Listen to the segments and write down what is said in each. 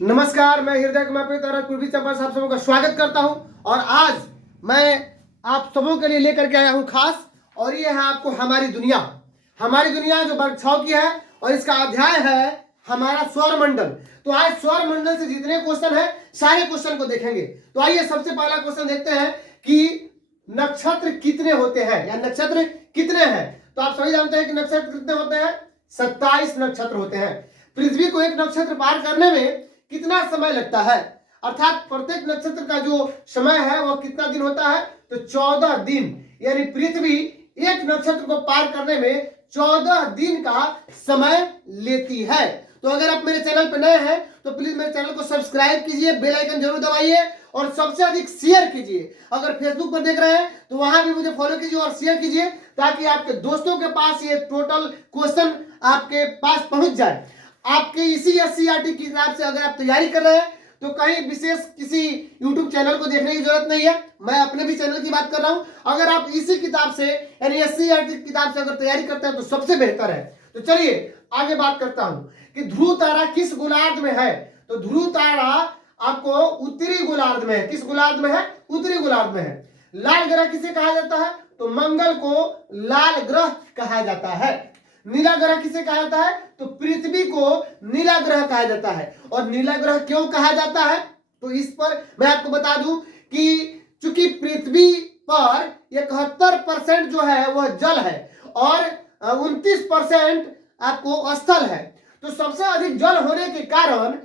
नमस्कार, मैं हृदय कुमार पूर्वी चंपारण आप सबों का स्वागत करता हूं। और आज मैं आप सबों के लिए लेकर के आया हूं खास, और ये है आपको हमारी दुनिया। हमारी दुनिया जो वर्ग 6 की है, और इसका अध्याय है हमारा सौर मंडल। तो आज सौर मंडल से जितने क्वेश्चन है सारे क्वेश्चन को देखेंगे। तो आइए सबसे पहला क्वेश्चन देखते हैं कि नक्षत्र कितने होते हैं या नक्षत्र कितने हैं। तो आप सभी जानते हैं कि नक्षत्र कितने होते हैं, 27 नक्षत्र होते हैं। पृथ्वी को एक नक्षत्र पार करने में कितना समय लगता है, अर्थात प्रत्येक नक्षत्र का जो समय है वह कितना दिन होता है, तो 14 दिन। यानी पृथ्वी एक नक्षत्र को पार करने में 14 दिन का समय लेती है। तो अगर आप मेरे चैनल पर नए हैं तो प्लीज मेरे चैनल को सब्सक्राइब कीजिए, बेल आइकन जरूर दबाइए और सबसे अधिक शेयर कीजिए। अगर फेसबुक पर देख रहे हैं तो वहां भी मुझे फॉलो कीजिए और शेयर कीजिए, ताकि आपके दोस्तों के पास ये टोटल क्वेश्चन आपके पास पहुंच जाए। आपके इसी एससीईआरटी की किताब से अगर आप तैयारी कर रहे हैं तो कहीं विशेष किसी YouTube चैनल को देखने की जरूरत नहीं है, मैं अपने भी चैनल की बात कर रहा हूं। अगर आप इसी किताब से यानी एससीईआरटी किताब से अगर तैयारी करते हैं तो सबसे बेहतर है। तो चलिए आगे बात करता हूं कि ध्रुव तारा किस गोलार्ध में है। तो ध्रुव तारा आपको उत्तरी गोलार्ध में है। किस गोलार्ध में है? उत्तरी गोलार्ध में है। लाल ग्रह किसे कहा जाता है? तो मंगल को लाल ग्रह कहा जाता है। नीला ग्रह किसे कहा जाता है? तो पृथ्वी को नीला ग्रह कहा जाता है। और नीला ग्रह क्यों कहा जाता है, तो इस पर मैं आपको बता दूं कि चूंकि पृथ्वी पर 71% जो है वह जल है और 29% आपको स्थल है। तो सबसे अधिक जल होने के कारण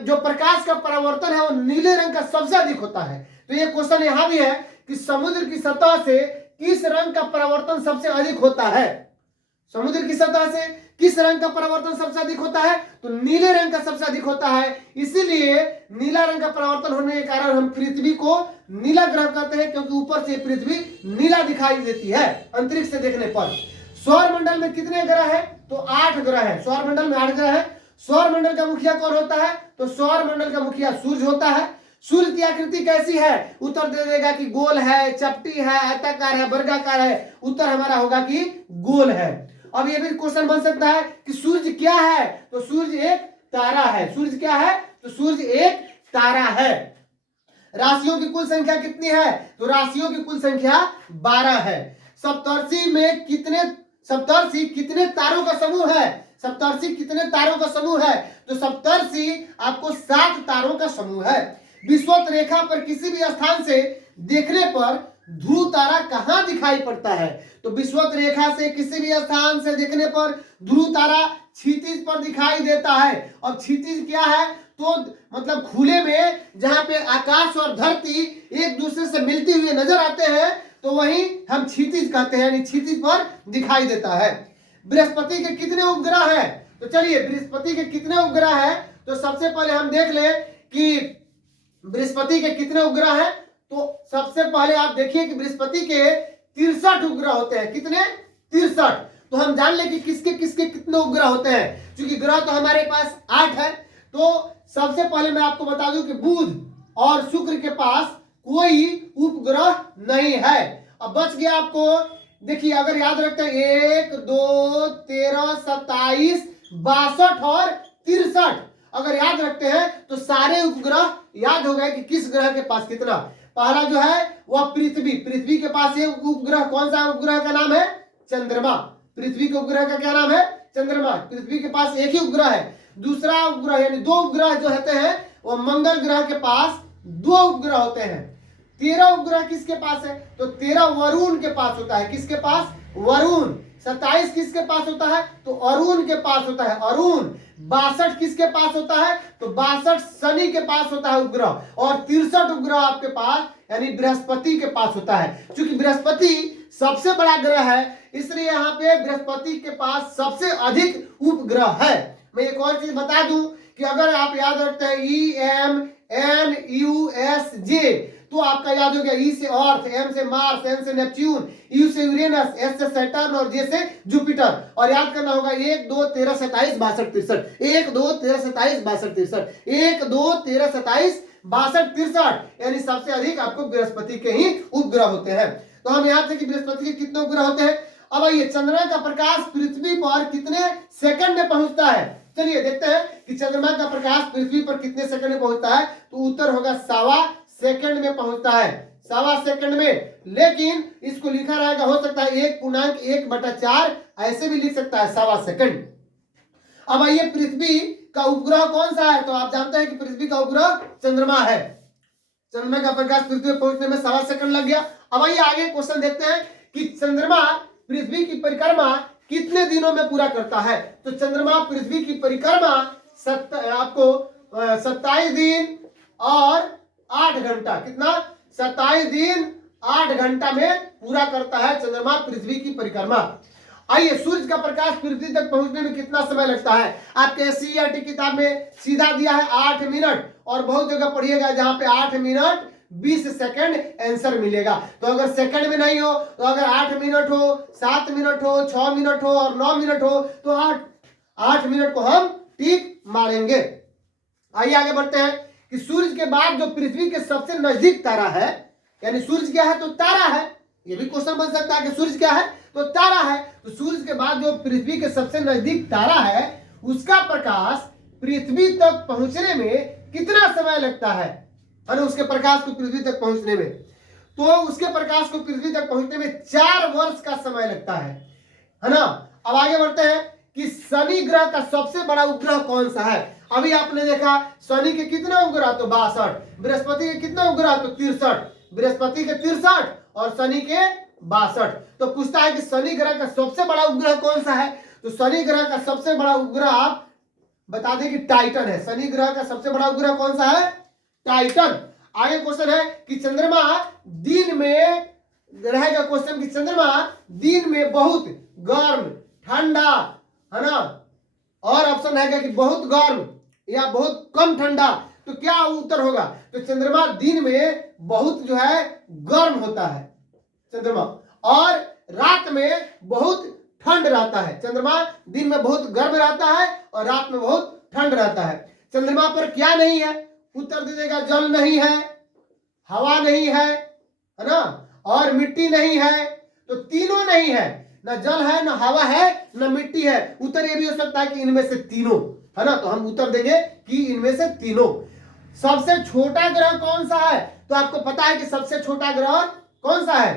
जो प्रकाश का परावर्तन है वो नीले रंग का सबसे अधिक होता है। तो ये क्वेश्चन यहां भी है कि समुद्र की सतह से किस रंग का परावर्तन सबसे अधिक होता है। समुद्र की सतह से किस रंग का परावर्तन सबसे अधिक होता है? तो नीले रंग का सबसे अधिक होता है। इसीलिए नीला रंग का परावर्तन होने के कारण हम पृथ्वी को नीला ग्रह कहते हैं, क्योंकि ऊपर से पृथ्वी नीला दिखाई देती है अंतरिक्ष से देखने पर। सौर मंडल में कितने ग्रह है? तो 8 ग्रह है। सौर मंडल में 8 ग्रह है। सौर मंडल का मुखिया कौन होता है? तो सौर मंडल का मुखिया सूर्य होता है। सूर्य की आकृति कैसी है? उत्तर दे देगा कि गोल है, चपटी है, आयताकार है, वर्गाकार है। उत्तर हमारा होगा कि गोल है। अब ये भी क्वेश्चन बन सकता है कि सूर्य क्या है? तो सूर्य एक तारा है। सूर्य क्या है? तो सूर्य एक तारा है। राशियों की कुल संख्या कितनी है? तो राशियों की कुल संख्या 12 है। सप्तर्षि कितने तारों का समूह है? सप्तर्षि कितने तारों का समूह है? तो सप्तर्षि आपको 7 तारों का समूह है। विषुवत रेखा पर किसी भी स्थान से देखने पर ध्रुव तारा कहां दिखाई पड़ता है? तो विषुवत रेखा से किसी भी स्थान से देखने पर ध्रुव तारा क्षितिज पर दिखाई देता है। और क्षितिज क्या है? तो मतलब खुले में जहां पे आकाश और धरती एक दूसरे से मिलती हुई नजर आते हैं तो वही हम क्षितिज कहते हैं, यानी क्षितिज पर दिखाई देता है। बृहस्पति के कितने उपग्रह हैं? तो चलिए बृहस्पति के कितने उपग्रह हैं, तो सबसे पहले हम देख ले कि बृहस्पति के कितने उपग्रह हैं। तो सबसे पहले आप देखिए कि बृहस्पति के 63 उपग्रह होते हैं। कितने? 63। तो हम जान ले कि किसके किसके कितने उपग्रह होते हैं। क्योंकि ग्रह तो हमारे पास 8 है। तो सबसे पहले मैं आपको बता दूं कि बुध और शुक्र के पास कोई उपग्रह नहीं है। अब बच गया आपको, देखिए अगर याद रखते हैं 1 2 13 27 62 और 63, अगर याद रखते हैं तो सारे उपग्रह याद हो गए कि किस ग्रह के पास कितना। पहला जो है वह पृथ्वी। पृथ्वी के पास एक उपग्रह, कौन सा उपग्रह का नाम है? चंद्रमा। पृथ्वी के उपग्रह का क्या नाम है? चंद्रमा। पृथ्वी के पास एक ही उपग्रह है। दूसरा उपग्रह यानी 2 उपग्रह जो होते हैं वह मंगल ग्रह के पास 2 उपग्रह होते हैं। 13 उपग्रह किसके पास है? तो 13 वरुण के पास होता है। किसके पास? वरुण। 27 किसके पास होता है? तो अरुण के पास होता है, अरुण। 62 किसके पास होता है? तो 62 शनि के पास होता है उपग्रह। और 63 उपग्रह आपके पास यानी बृहस्पति के पास होता है। क्योंकि बृहस्पति सबसे बड़ा ग्रह है इसलिए यहाँ पे बृहस्पति के पास सबसे अधिक उपग्रह है। मैं एक और चीज बता दूं कि अगर आप याद रखते हैं EMNUSJ तो आपका याद हो गया। ई से अर्थ, एम से मार्स, एन से नेपच्यून, यू से यूरेनस, एस से सैटर्न और जे से जुपिटर। और याद करना होगा 1 2 13 27 62 63, 1 2 13 27 62 63, 1 2 13 27 62 63, यानी सबसे अधिक आपको बृहस्पति के ही उपग्रह होते हैं। तो हम याद थे कि बृहस्पति के कितने उपग्रह होते हैं। अब आइए, चंद्रमा का प्रकाश पृथ्वी पर कितने सेकंड में पहुंचता है? चलिए देखते हैं कि चंद्रमा का प्रकाश पृथ्वी पर कितने सेकंड में पहुंचता है। तो उत्तर होगा 1.25 सेकंड में पहुंचता है, 1.25 सेकंड में। लेकिन इसको लिखा रहेगा, हो सकता है 1.1/4 ऐसे भी लिख सकता है 1.25 सेकंड। अब आइए, पृथ्वी का उपग्रह कौन सा है? तो आप जानते हैं कि पृथ्वी का उपग्रह चंद्रमा है। चंद्रमा का प्रकाश पृथ्वी पर पहुंचने में 1.25 सेकंड लग गया। अब आइए आगे क्वेश्चन देखते हैं कि चंद्रमा पृथ्वी की परिक्रमा कितने दिनों में पूरा करता है। तो चंद्रमा पृथ्वी की परिक्रमा आपको 27 दिन और 8 घंटा, कितना? 27 दिन 8 घंटा में पूरा करता है चंद्रमा पृथ्वी की परिक्रमा। आइए, सूर्य का प्रकाश पृथ्वी तक पहुंचने में कितना समय लगता है? आपके एससीईआरटी किताब में सीधा दिया है 8 मिनट, और बहुत जगह पढ़िएगा जहां पे 8 मिनट 20 सेकंड आंसर मिलेगा। तो अगर सेकंड में नहीं हो, तो अगर 8 मिनट हो, 7 मिनट हो, 6 मिनट हो और 9 मिनट हो, तो 8 मिनट को हम टिक मारेंगे। आइए आगे बढ़ते हैं कि सूर्य के बाद जो पृथ्वी के सबसे नजदीक तारा है, यानी सूर्य क्या है? तो तारा है। ये भी क्वेश्चन बन सकता है कि सूर्य क्या है? तो तारा है। तो सूर्य के बाद जो पृथ्वी के सबसे नजदीक तारा है, उसका प्रकाश पृथ्वी तक पहुंचने में कितना समय लगता है ना? उसके प्रकाश को पृथ्वी तक पहुंचने में, तो उसके प्रकाश को पृथ्वी तक पहुंचने में 4 वर्ष का समय लगता है ना। अब आगे बढ़ते हैं कि शनि ग्रह का सबसे बड़ा उपग्रह कौन सा है। अभी आपने देखा शनि के कितने उपग्रह? तो 62। बृहस्पति के कितने उपग्रह? तो 63। बृहस्पति के 63 और शनि के 62। तो पूछता है कि शनि ग्रह का सबसे बड़ा उपग्रह कौन सा है। तो शनि ग्रह का सबसे बड़ा उपग्रह आप बता दें कि टाइटन है। शनि ग्रह का सबसे बड़ा उपग्रह कौन सा है? टाइटन। आगे क्वेश्चन है कि चंद्रमा दिन में रहेगा, क्वेश्चन कि चंद्रमा दिन में बहुत गर्म, ठंडा, है ना, और ऑप्शन रहेगा कि बहुत गर्म या बहुत कम ठंडा। तो क्या उत्तर होगा? तो चंद्रमा दिन में बहुत जो है गर्म होता है चंद्रमा, और रात में बहुत ठंड रहता है। चंद्रमा दिन में बहुत गर्म रहता है और रात में बहुत ठंड रहता है। चंद्रमा पर क्या नहीं है? उत्तर दीजिएगा, जल नहीं है, हवा नहीं है ना, और मिट्टी नहीं है। तो तीनों नहीं है, ना जल है, ना हवा है, ना मिट्टी है। उत्तर ये भी हो सकता है कि इनमें से तीनों, है ना। तो हम उत्तर देंगे कि इनमें से तीनों। सबसे छोटा ग्रह कौन सा है? तो आपको पता है कि सबसे छोटा ग्रह कौन सा है?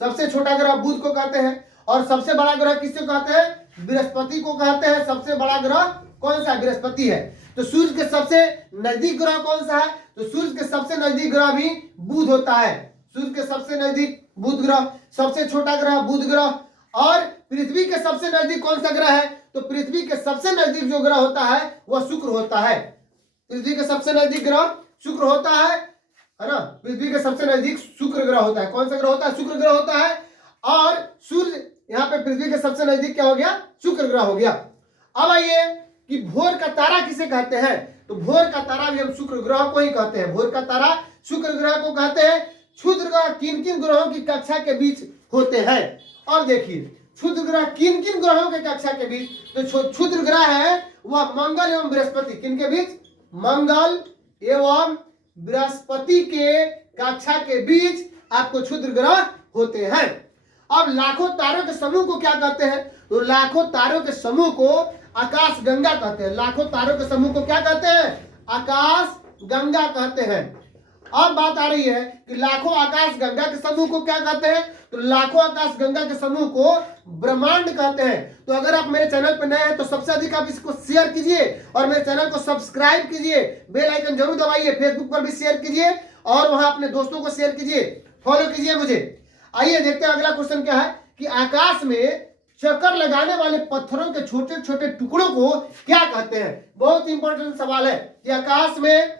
सबसे छोटा ग्रह बुध को कहते हैं, और सबसे बड़ा ग्रह किसको कहते हैं? बृहस्पति को कहते हैं। सबसे बड़ा ग्रह कौन सा? बृहस्पति है। तो सूर्य के सबसे नजदीक ग्रह कौन सा है? तो सूर्य के सबसे नजदीक ग्रह भी बुध होता है। सूर्य के सबसे नजदीक बुध ग्रह, सबसे छोटा ग्रह बुध ग्रह। और पृथ्वी के सबसे नजदीक कौन सा ग्रह है? तो पृथ्वी के सबसे नजदीक जो ग्रह होता है वह शुक्र होता है। पृथ्वी के सबसे नजदीक ग्रह शुक्र होता है ना। पृथ्वी के सबसे नजदीक शुक्र ग्रह होता है। कौन सा ग्रह होता है? शुक्र ग्रह होता है। और सूर्य यहाँ पे पृथ्वी के सबसे नजदीक क्या हो गया? शुक्र ग्रह हो गया। अब आइए कि भोर का तारा किसे कहते हैं? तो भोर का तारा भी हम शुक्र ग्रह को ही कहते हैं। भोर का तारा शुक्र ग्रह को कहते हैं। क्षुद्र ग्रह किन किन ग्रहों की कक्षा के बीच होते हैं? और देखिए, क्षुद्र ग्रह किन किन ग्रहों के कक्षा के बीच? तो क्षुद्र ग्रह है वह मंगल एवं बृहस्पति। किन के बीच? मंगल एवं बृहस्पति के कक्षा के बीच आपको क्षुद्र ग्रह होते हैं। अब लाखों तारों के समूह को क्या कहते हैं? तो लाखों तारों के समूह को आकाश गंगा कहते हैं। लाखों तारों के समूह को क्या कहते हैं? आकाश गंगा कहते हैं। अब बात आ रही है कि लाखों आकाश गंगा के समूह को क्या कहते हैं? तो लाखों आकाश गंगा के समूह को ब्रह्मांड कहते हैं। तो अगर आप मेरे चैनल पर नए हैं तो सबसे अधिक आप इसको शेयर कीजिए और मेरे चैनल को सब्सक्राइब कीजिए, बेल आइकन जरूर दबाइए, फेसबुक पर भी शेयर कीजिए और वहां अपने दोस्तों को शेयर कीजिए, फॉलो कीजिए मुझे। आइए देखते हैं अगला क्वेश्चन क्या है कि आकाश में चक्कर लगाने वाले पत्थरों के छोटे छोटे टुकड़ों को क्या कहते हैं? बहुत इंपॉर्टेंट सवाल है कि आकाश में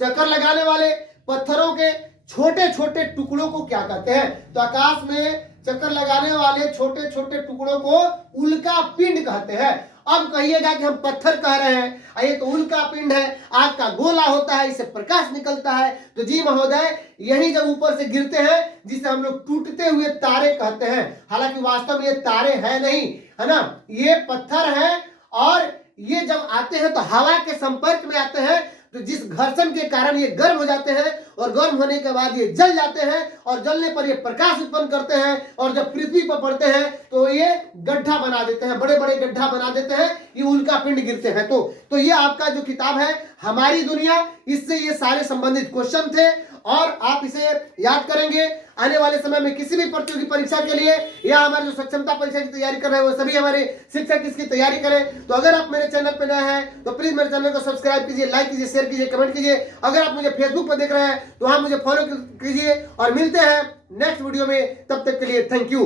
चक्कर लगाने वाले पत्थरों के छोटे छोटे टुकड़ों को क्या कहते हैं? तो आकाश में चक्कर लगाने वाले छोटे छोटे टुकड़ों को उल्का पिंड कहते हैं। अब कहिएगा कि हम पत्थर कह रहे हैं, ये तो उल्का पिंड है, आग का गोला होता है, इससे प्रकाश निकलता है। तो जी महोदय, यही जब ऊपर से गिरते हैं जिसे हम लोग टूटते हुए तारे कहते हैं। हालांकि वास्तव में ये तारे हैं नहीं, है ना, ये पत्थर है। और ये जब आते हैं तो हवा के संपर्क में आते हैं तो जिस घर्षण के कारण ये गर्म हो जाते हैं और गर्म होने के बाद ये जल जाते हैं और जलने पर ये प्रकाश उत्पन्न करते हैं और जब पृथ्वी पर पड़ते हैं तो ये गड्ढा बना देते हैं, बड़े बड़े गड्ढा बना देते हैं, ये उल्का पिंड गिरते हैं। तो ये आपका जो किताब है हमारी दुनिया, इससे ये सारे संबंधित क्वेश्चन थे और आप इसे याद करेंगे। आने वाले समय में किसी भी प्रतियोगी परीक्षा के लिए या हमारे जो सक्षमता परीक्षा की तैयारी कर रहे हैं वो सभी हमारे शिक्षक इसकी तैयारी करें। तो अगर आप मेरे चैनल पर नए हैं तो प्लीज मेरे चैनल को सब्सक्राइब कीजिए, लाइक कीजिए, शेयर कीजिए, कमेंट कीजिए। अगर आप मुझे फेसबुक पर देख रहे हैं तो वहां मुझे फॉलो कीजिए और मिलते हैं नेक्स्ट वीडियो में। तब तक के लिए थैंक यू।